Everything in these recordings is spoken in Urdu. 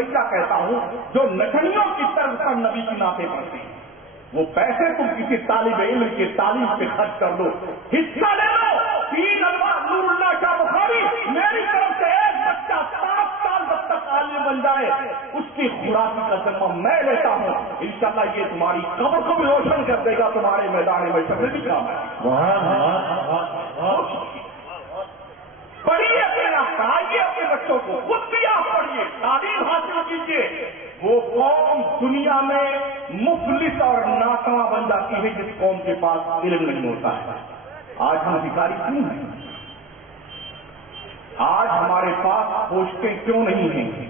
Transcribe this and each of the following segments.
رویہ کہتا ہوں جو نچنیوں کی طرز پر نبی کی نعتیں پڑھتے ہیں، وہ پیسے تم کسی طالب علم کی تعلیم پہ خرچ کر دو، حصہ لے لو، 3 انوار نور اللہ شاہ بخاری میری طرف سے ایک بچہ 7 سال جب تک عالم بن جائے اس کی خوراک کا ذمہ میں لیتا ہوں، انشاءاللہ یہ تمہاری قبر کو بھی روشن کر دے گا، تمہارے میدان میں شکل بھی کام ہے۔ پڑھیے پڑھائیے اپنے بچوں کو، خود بھی آپ پڑھیے، تعلیم حاصل کیجیے۔ وہ قوم دنیا میں مفلس اور ناکاں بن جاتی ہے جس قوم کے پاس علم نہیں ہوتا ہے۔ آج ہم بھکاری کیوں ہیں؟ آج ہمارے پاس پوسٹیں کیوں نہیں ہیں؟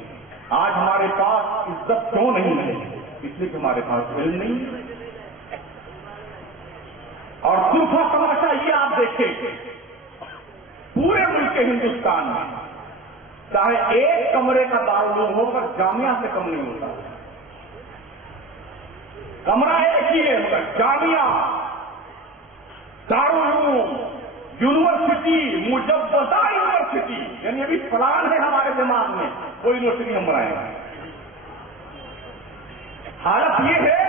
آج ہمارے پاس عزت کیوں نہیں ہے؟ اس لیے کہ ہمارے پاس علم نہیں ہے۔ اور دوسرا تماشا یہ آپ دیکھیں، پورے ملک ہندوستان میں چاہے ایک کمرے کا دارالعلوم ہو کر جامعہ سے کم نہیں ہوتا، کمرہ ایک ہی ہے مگر جامعہ، دارالعلوم، یونیورسٹی، مجوزہ یونیورسٹی، یعنی ابھی پلان ہے ہمارے دماغ میں کوئی یونیورسٹی ہم بنائیں گے۔ حالت یہ ہے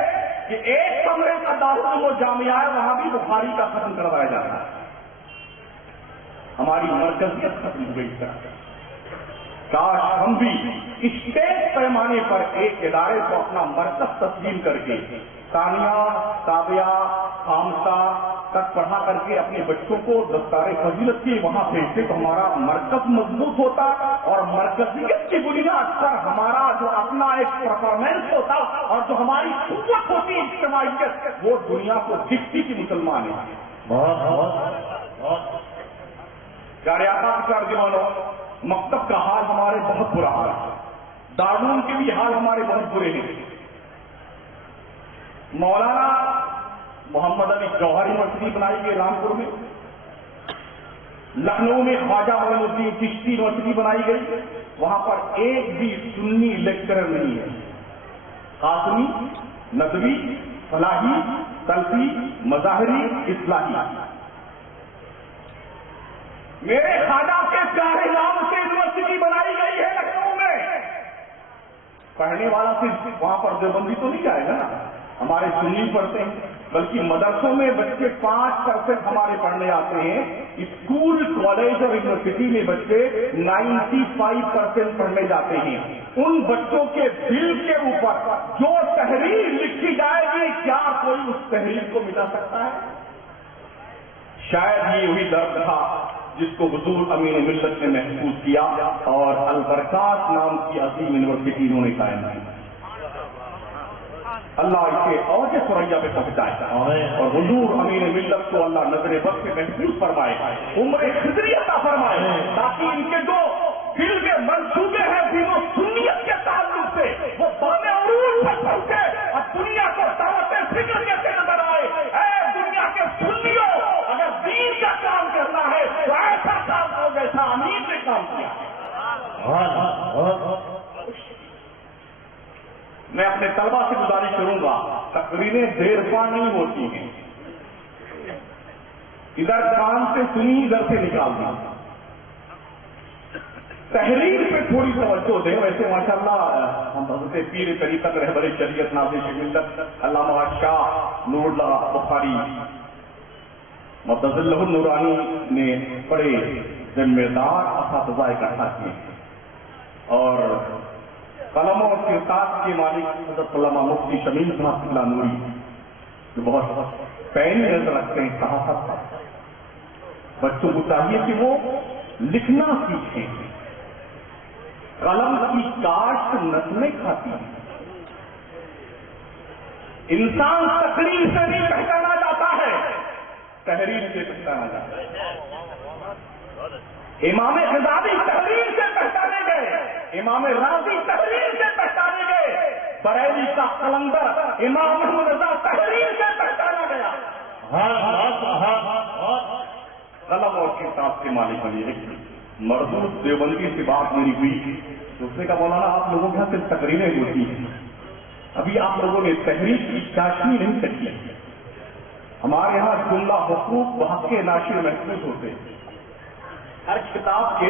کہ ایک کمرے کا دارالعلوم و جامعہ ہے، وہاں بھی بخاری کا ختم کروایا جاتا ہے۔ ہماری مرکزیت ختم ہو گئی سر۔ کاش ہم بھی اسٹیٹ پیمانے پر ایک ادارے کو اپنا مرکز تسلیم کر کے ثانیہ، تابعہ، خامسہ تک پڑھا کر کے اپنے بچوں کو دستار فضیلت کی وہاں بھیجتے تو ہمارا مرکز مضبوط ہوتا، اور مرکزیت کی بنیاد پر ہمارا جو اپنا ایک پرفارمنس ہوتا اور جو ہماری قوت ہوتی اجتماعیت، وہ دنیا کو دکھتی کہ مسلمان ہیں۔ پیارے آقا کی ترجمانوں، مکتب کا حال ہمارے بہت برا حال ہے، دارالعلوم کے بھی حال ہمارے بہت برے ہیں۔ مولانا محمد علی جوہر یونیورسٹی بنائی گئی رامپور میں، لکھنؤ میں خواجہ معین الدین چشتی یونیورسٹی بنائی گئی، وہاں پر ایک بھی سنی لیکچرر نہیں ہے۔ قاسمی، ندوی، فلاحی، سلفی، مظاہری، اصلاحی، میرے خواجہ کے پیارے نام سے یونیورسٹی بنائی گئی ہے لکھنؤ میں۔ پڑھنے والا صرف وہاں پر دیوبندی تو نہیں جائے گا نا، ہمارے سنی پڑھتے ہیں، بلکہ مدرسوں میں بچے 5% ہمارے پڑھنے آتے ہیں، اسکول، کالج اور یونیورسٹی میں بچے 95% پڑھنے جاتے ہیں۔ ان بچوں کے دل کے اوپر جو تحریر لکھی جائے گی، کیا کوئی اس تحریر کو مٹا سکتا ہے؟ شاید یہ وہی درد تھا جس کو حضور امین ملت نے محسوس کیا اور البرکات نام کی عظیم یونیورسٹی انہوں نے قائم کی۔ اللہ اسے اوج ثریا پہ پہنچائے اور حضور امین ملت کو اللہ نظر بد سے محفوظ فرمائے، عمر خضری عطا فرمائے، تاکہ ان کے جو دل کے منصوبے ہیں دین و سنیت کے تعلق سے وہ بانے عروج پر پہنچے اور دنیا کو دعوت فکر کے نظر آئے۔ اے دنیا کے سنیوں، اگر دین کا کام کرنا ہے تو ایسا کام کرو جیسا امین نے کام کیا۔ میں اپنے طلبہ سے گزارش کروں گا، تقریریں دیر پا نہیں ہوتی ہیں، ادھر کان سے سنی ادھر سے نکال دی، تحریر پہ تھوڑی توجہ دیں۔ ویسے ماشاءاللہ ہم حضرت پیر طریقت رہبر شریعت ناظر شریعت علامہ شاہ نور اللہ بخاری مقدس اللہ النورانی نے بڑے ذمہ دار اساتذہ اکٹھا کیے اور قلم اور کرتاس کے مالک حضرت علامہ مفتی شمیم صاحب اللہ نوری جو بہت پہلی نظر رکھتے ہیں صحافت پر، بچوں کو چاہیے کہ وہ لکھنا سیکھیں۔ قلم کی کاشت نسلیں کھاتی ہیں۔ انسان تقریر سے نہیں پہچانا جاتا ہے، تحریر سے پہچانا جاتا ہے۔ امام غزالی تحریر سے پہچانے گئے، امام راضی تحریر سے پہچانے گئے، بریلی کا قلندر امام احمد رضا تحریر سے پہچانا گیا۔ قلم اور کتاب کے مالک بنی ایک مردود دیوبندی سے بات میری ہوئی، دوسرے کا مولانا آپ لوگوں کے یہاں صرف تقریریں ہوتی ہیں، ابھی آپ لوگوں نے تحریر کی چاشنی نہیں سکی۔ ہمارے یہاں جملہ حقوق وحق کے ناشر محسوس ہوتے ہیں، ہر کتاب کے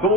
2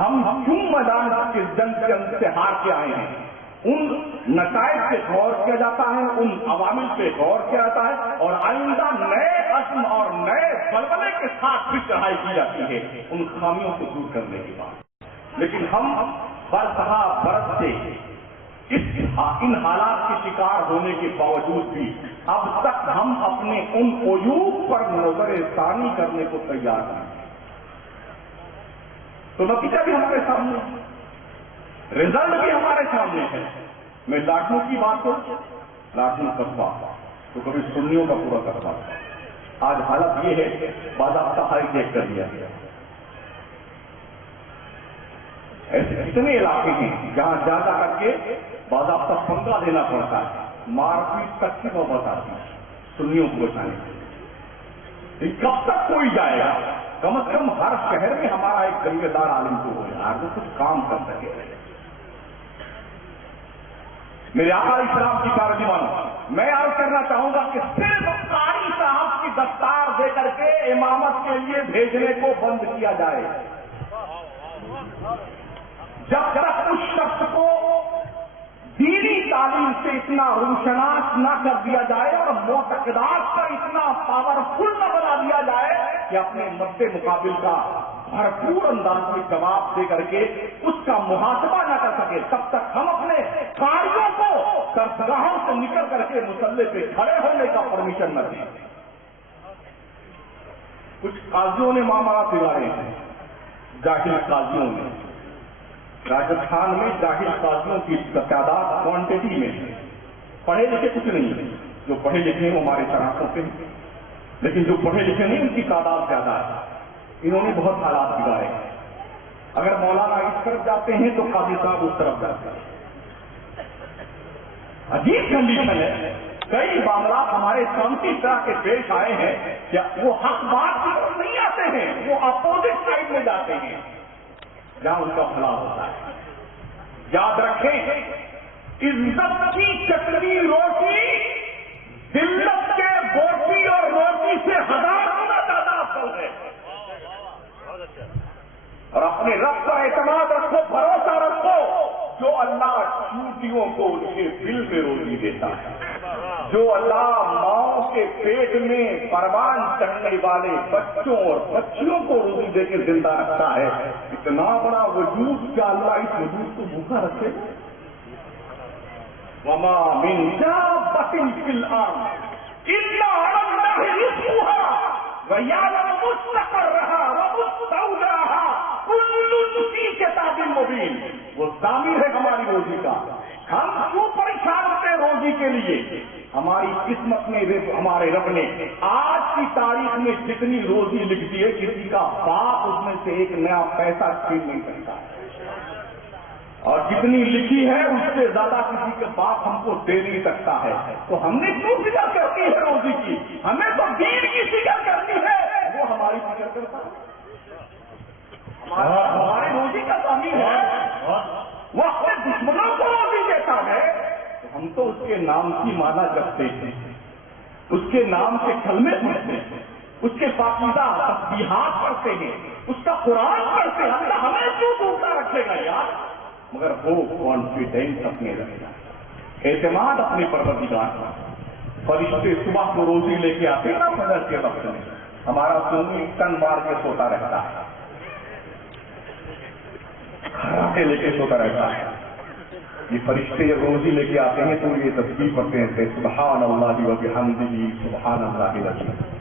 ہم کیوں میدان کے جنگ سے ہار کے آئے ہیں، ان نتائج پہ غور کیا جاتا ہے، ان عوامل پہ غور کیا جاتا ہے، اور آئندہ نئے عزم اور نئے بلبلے کے ساتھ بھی چڑھائی کی جاتی ہے ان خامیوں کو دور کرنے کے بعد۔ لیکن ہم برسہ برس سے ان حالات کے شکار ہونے کے باوجود بھی اب تک ہم اپنے ان عیوب پر نظر ثانی کرنے کو تیار نہیں، تو نتیجہ بھی ہمارے سامنے، رزلٹ بھی ہمارے سامنے ہے۔ میں لاکھوں کی بات کروں، لاکھوں قصبہ تو کبھی سنیوں کا پورا کرتا ہوں۔ آج حالت یہ ہے، باضابطہ ہائی ٹیک کر دیا گیا، ایسے کتنے علاقے ہیں جہاں جا جا کر کے باضابطہ پنگا دینا پڑتا ہے، مار پیٹ تک کی نوبت آتی ہے سنیوں کو بچانے کے لیے۔ کب تک کوئی جائے گا؟ کم از کم ہر شہر میں ہمارا ایک جنگے دار عالم تو ہو یار، جو کچھ کام کر سکے۔ میرے آقا علیہ السلام کی ترجمان میں عرض کرنا چاہوں گا کہ صرف قاری صاحب کی دستار دے کر کے امامت کے لیے بھیجنے کو بند کیا جائے، جب تک اس شخص کو دینی تعلیم سے اتنا روشناس نہ کر دیا جائے اور معتقدات پر اتنا پاورفل نہ بنا دیا جائے کہ اپنے مد مقابل کا بھرپور انداز میں جواب دے کر کے اس کا محاسبہ نہ کر سکے، تب تک ہم اپنے قاریوں کو درسگاہوں سے نکل کر کے مسلح پہ کھڑے ہونے کا پرمیشن نہ دیں۔ کچھ قاضیوں نے معاملات بگاڑے ہیں، جاہل قاضیوں نے۔ راجستھان میں جاہل قاضیوں کی تعداد کوانٹٹی میں ہے، پڑھے لکھے کچھ نہیں ہے، جو پڑھے لکھے ہیں وہ ہمارے شراکتوں پہ ہیں، لیکن جو پڑھے لکھے نہیں ان کی تعداد زیادہ ہے۔ انہوں نے بہت حالات بگاڑے ہیں، اگر مولانا اس طرف جاتے ہیں تو قاضی صاحب اس طرف جاتے ہیں، عجیب کنڈیشن ہے۔ کئی معاملات ہمارے سامنے اس طرح کے پیش آئے ہیں کہ وہ حق بات کی طرف نہیں آتے ہیں، وہ اپوزٹ سائڈ میں جاتے ہیں جہاں ان کا بھلا ہوتا ہے۔ یاد رکھیں، عزت کی چٹنی روٹی ذلت کے بوٹی اور روٹی سے 1000 گنا زیادہ افضل ہے۔ اور اپنے رب پر اعتماد رکھو، بھروسہ رکھو، جو اللہ چوٹیوں کو ان کے دل میں روزی دیتا ہے، جو اللہ ماؤں کے پیٹ میں پروان چڑھنے والے بچوں اور بچیوں کو روزی دے کے زندہ رکھتا ہے، اتنا بڑا وجود کیا اللہ اس وجود کو بھوکا رکھے؟ وما من دابۃ فی الارض الا علی اللہ رزقها ویعلم مستقرها ومستودعها کل فی کتاب مبین۔ وہ ضامن ہے ہماری روزی کا، ہم کیوں پریشان ہوتے روزی کے لیے؟ ہماری قسمت میں ہمارے رب نے آج کی تاریخ میں جتنی روزی لکھ دی ہے، کسی کا باپ اس میں سے ایک نیا پیسہ چھین نہیں سکتا، اور جتنی لکھی ہے اس سے زیادہ کسی کے باپ ہم کو دے نہیں سکتا ہے۔ تو ہم نے کیوں فکر کرتی ہے روزی کی؟ ہمیں تو دین کی فکر کرنی ہے، وہ ہماری فکر کرتا ہے۔ ہماری روزی کا ضامن ہے، وہ اپنے دشمنوں کو روزی دیتا ہے، تو ہم تو اس کے نام کی مالا جپتے ہیں، اس کے نام سے کلمے پڑھتے ہیں، اس کے پاکیزہ تسبیحات پڑھتے ہیں، اس کا قرآن پڑھتے ہیں۔ اللہ ہمیں کیوں بھوکا رکھے گا یار؟ مگر وہ کانفیڈینس اپنے رکھنا، اعتماد اپنے پروردگار پر۔ فرشتے صبح کو روزی لے کے آتے ہیں نا فجر کے وقت میں، ہمارا سنی تن مار کے سوتا رہتا ہے، کھراٹے لے کے سوتا رہتا ہے۔ یہ فرشتے روزی لے کے آتے ہیں تو یہ تسبیح پڑھتے ہیں، سبحان اللہ و بحمدہ سبحان اللہ العظیم۔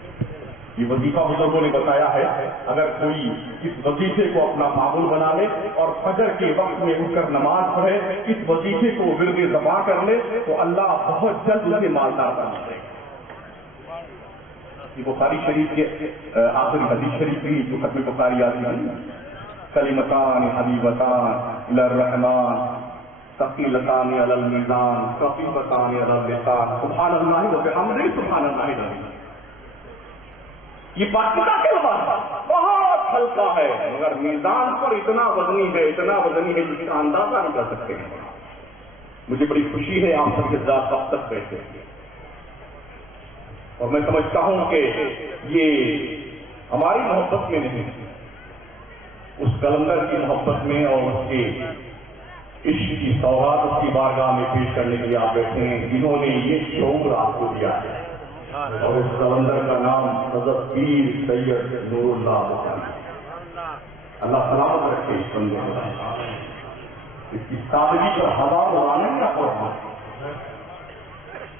یہ وظیفہ بزرگوں نے بتایا ہے، اگر کوئی اس وظیفے کو اپنا معمول بنا لے اور فجر کے وقت میں اٹھ کر نماز پڑھے، اس وظیفے کو ورد زباں کر لے تو اللہ بہت جلد اسے مالدار بنا دے گا۔ یہ بخاری شریف کے آخری حدیث شریف بھی جو ختم بخاری آتی ہے، کلمتان حبیبتان الی الرحمن ثقیلتان علی المیزان خفیفتان علی اللسان سبحان اللہ و بحمدہ سبحان اللہ العظیم۔ یہ پاکیزہ کلمہ بہت ہلکا ہے، مگر میزان پر اتنا وزنی ہے، اتنا وزنی ہے جس کا اندازہ نہیں کر سکتے ہیں۔ مجھے بڑی خوشی ہے آپ سب کے ساتھ وقت تک بیٹھے، اور میں سمجھتا ہوں کہ یہ ہماری محبت میں نہیں، اس کلندر کی محبت میں اور اس کے عشق کی سوغات اس کی بارگاہ میں پیش کرنے کے لیے آپ بیٹھے ہیں جنہوں نے یہ شعور آپ کو دیا ہے، اور اس کلندر کا نام حضرت پیر سید نور اللہ بخاری۔ اللہ سلامت رکھے اس بندے کو، اس کی سادگی پر ہزار اڑانے کا قربان۔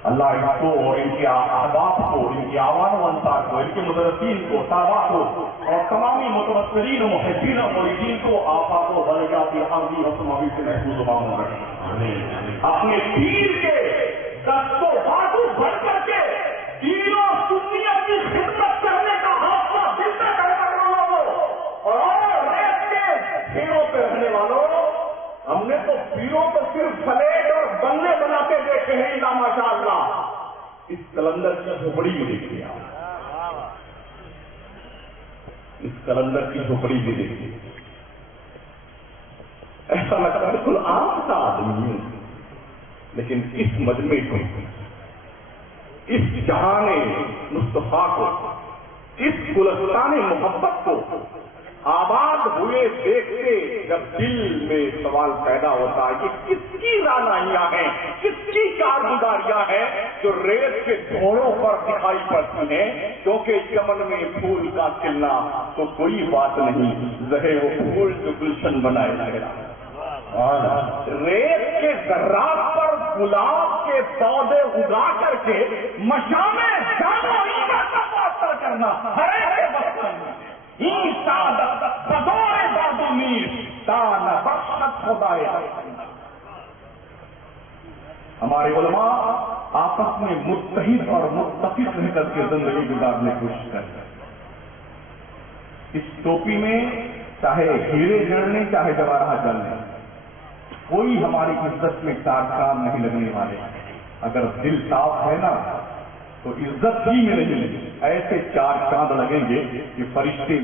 اللہ ان کو اور ان کے احباب کو، ان کے عوام و انصار کو، ان کے مدرسین کو، طلباء کو اور تمامی متبصرین و محبین و مریدین کو آفات و بلایات عارضی و سماوی سے محفوظ و معصوم رکھیں۔ اپنے پیر کے دست و بازو بڑھ کر کے دین و سنیت کی خدمت کرنے کا حوصلہ دل میں پیدا کرنا ہو، اور ریت کے پیروں پہ رہنے والوں، ہم نے تو پیروں کو صرف فلیٹ اور بننے بناتے دیکھے ہیں، لا ماشاء اللہ اس کلندر کی جھوپڑی بھی دیکھیے آپ، اس کلندر کی جھوپڑی بھی دیکھیے، ایسا لگتا ہے بالکل عام سا آدمی ہے، لیکن اس مجمع کو، اس جہان مصطفیٰ کو، اس گلستان محبت کو آباد ہوئے دیکھتے جب دل میں سوال پیدا ہوتا ہے کہ کس کی رانائیاں ہیں، کس کی کارگزاریاں ہیں جو ریت کے جھوڑوں پر دکھائی پڑتی ہیں، کیونکہ چمن میں پھول کا کھلنا تو کوئی بات نہیں، رہے وہ پھول جو گلشن بنائے جائے گا۔ ریت کے ذرات پر گلاب کے پودے اگا کر کے مشامیں جانو عیبت کا پاسر کرنا ہرے کے بس نہیں، ہمارے علماء آپس میں متحد اور متفق رہ کر کے زندگی گزارنے کی کوشش کرتے ہیں۔ اس ٹوپی میں چاہے ہیرے جڑنے چاہے جواہرات جڑنے، کوئی ہماری عزت میں چار چاند نہیں لگنے والے۔ اگر دل صاف ہے نا تو عزت ہی میں نہیں، ایسے چار چاند لگیں گے کہ فرشتے